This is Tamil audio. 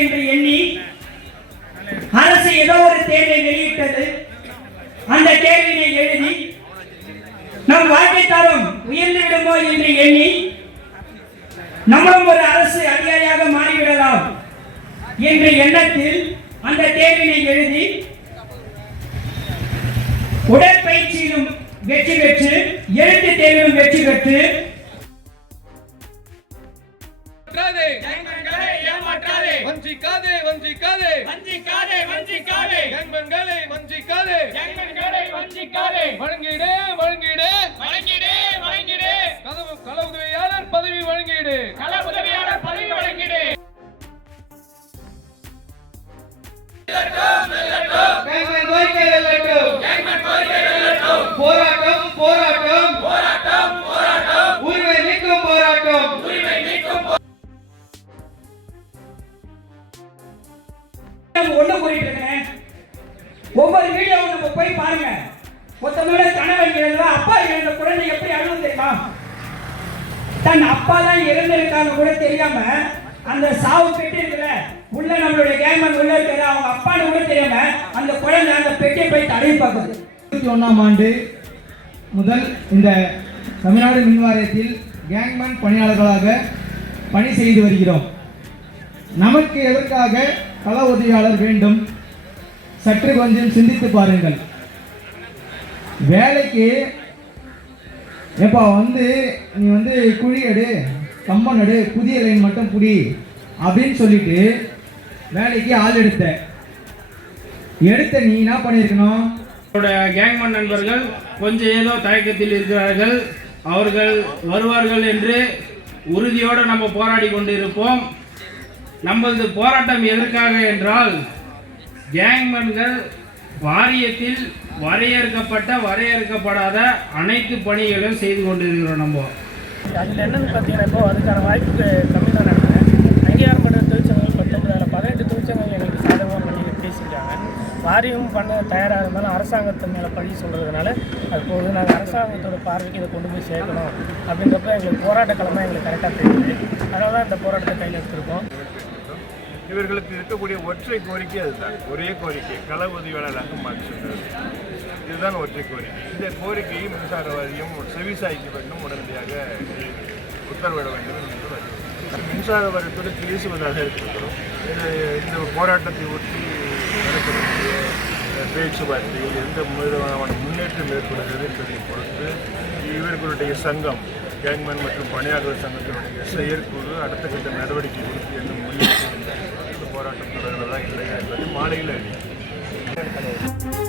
என்று எண்ணி அரசு ஏதோ ஒரு தேர்வை வெளியிட்டது. அந்த தேர்வினை எழுதி நம் வாழ்க்கை தரம் உயர்ந்து விடுமோ என்று எண்ணி நம்மளும் ஒரு அரசு அதிகாரியாக மாறிவிடலாம் என்ற எண்ணத்தில் அந்த தேர்வினை எழுதி உடற்பயிற்சியிலும் வெற்றி பெற்று எழுத்து தேர்விலும் வெற்றி பெற்று பதவி வழங்கிடு. போராட்டம் போராட்டம் போராட்டம் போராட்டம் உரிமை நீக்கும் போராட்டம் உரிமை நீக்கும் ஒண்ணு கூறிட்டு இருக்கேன். ஒவ்வொரு வீடியோவும் நம்ம போய் பாருங்க. ஒருத்தனோட கணவன் இழந்தா அப்பா இழந்த குழந்தை எப்படி அழுவும் தெரியுமா? தன் அப்பா தான் இறந்திருக்காங்க கூட தெரியாம அந்த சாவு பெட்டி இருக்குல்ல உள்ள நம்மளுடைய கேமன் உள்ள இருக்கிற அவங்க அப்பான்னு கூட தெரியாம அந்த குழந்தை அந்த பெட்டியை போய் தடவி பார்க்குது. 2021ஆம் ஆண்டு முதல் இந்த தமிழ்நாடு மின்வாரியத்தில் கேங்மேன் பணியாளர்களாக பணி செய்து வருகிறோம். நமக்கு எதற்காக கள உதவியாளர் வேண்டும்? சற்று கொஞ்சம் சிந்தித்து பாருங்கள். வேலைக்கு எப்போ நீ குழி எடு, கம்பன் எடு, புதிய லைன் மட்டும் புடி அப்படின்னு சொல்லிட்டு வேலைக்கு ஆள் எடுத்த நீ என்ன பண்ணியிருக்கணும்? கேங்மேன் நண்பர்கள் கொஞ்சம் ஏதோ தயக்கத்தில் இருக்கிறார்கள். அவர்கள் வருவார்கள் என்று உறுதியோடு நம்ம போராடி கொண்டு இருப்போம். நமது போராட்டம் எதற்காக என்றால் கேங்மேன்கள் வாரியத்தில் வரையறுக்கப்படாத அனைத்து பணிகளும் செய்து கொண்டிருக்கிறோம். நம்ம அதில் என்னென்னு பார்த்தீங்கன்னா இப்போ அதுக்கான வாய்ப்பு கம்மி தான் நினைக்கிறேன். அங்கீகாரம் பண்ணுற தொழிற்சங்கங்கள் 18 தொழிற்சங்கங்கள் எங்களுக்கு சாதகமாக பண்ணி பேசியிருக்காங்க. வாரியம் பண்ண தயாராக இருந்தாலும் அரசாங்கத்து மேலே பழி சொல்கிறதுனால அது போது நாங்கள் அரசாங்கத்தோட பார்வைக்கு இதை கொண்டு போய் சேர்க்கணும் அப்படின்றப்ப எங்களுக்கு போராட்ட கிழமை எங்களுக்கு கரெக்டாக தெரியுது. அதனால தான் இந்த போராட்டத்தை கையில் எடுத்திருக்கோம். இவர்களுக்கு இருக்கக்கூடிய ஒற்றை கோரிக்கை அதுதான். ஒரே கோரிக்கை கள உதவியாளராக மாற்றுகிறது. இதுதான் ஒற்றை கோரிக்கை. இந்த கோரிக்கையை மின்சார வாரியம் செவிசாய்க்க வேண்டும், உடனடியாக உத்தரவிட வேண்டும் என்று வருகிறது. மின்சார வாரியத்தோடு பேசுவதாக இருக்கிறோம். இந்த போராட்டத்தை ஒட்டி நடக்கக்கூடிய பேச்சுவார்த்தையில் எந்த விதமான முன்னேற்றம் ஏற்படுகிறது என்பதை பொறுத்து இவர்களுடைய சங்கம் கேங்மேன் மற்றும் பணியாளர் சங்கத்தினுடைய செயற்குழு அடுத்த கட்ட நடவடிக்கை குறித்து என்ன முடிவு போராட்டம் தொடர்கிறதா இல்லையா என்பதை மாலையில் அறிவிக்கும்.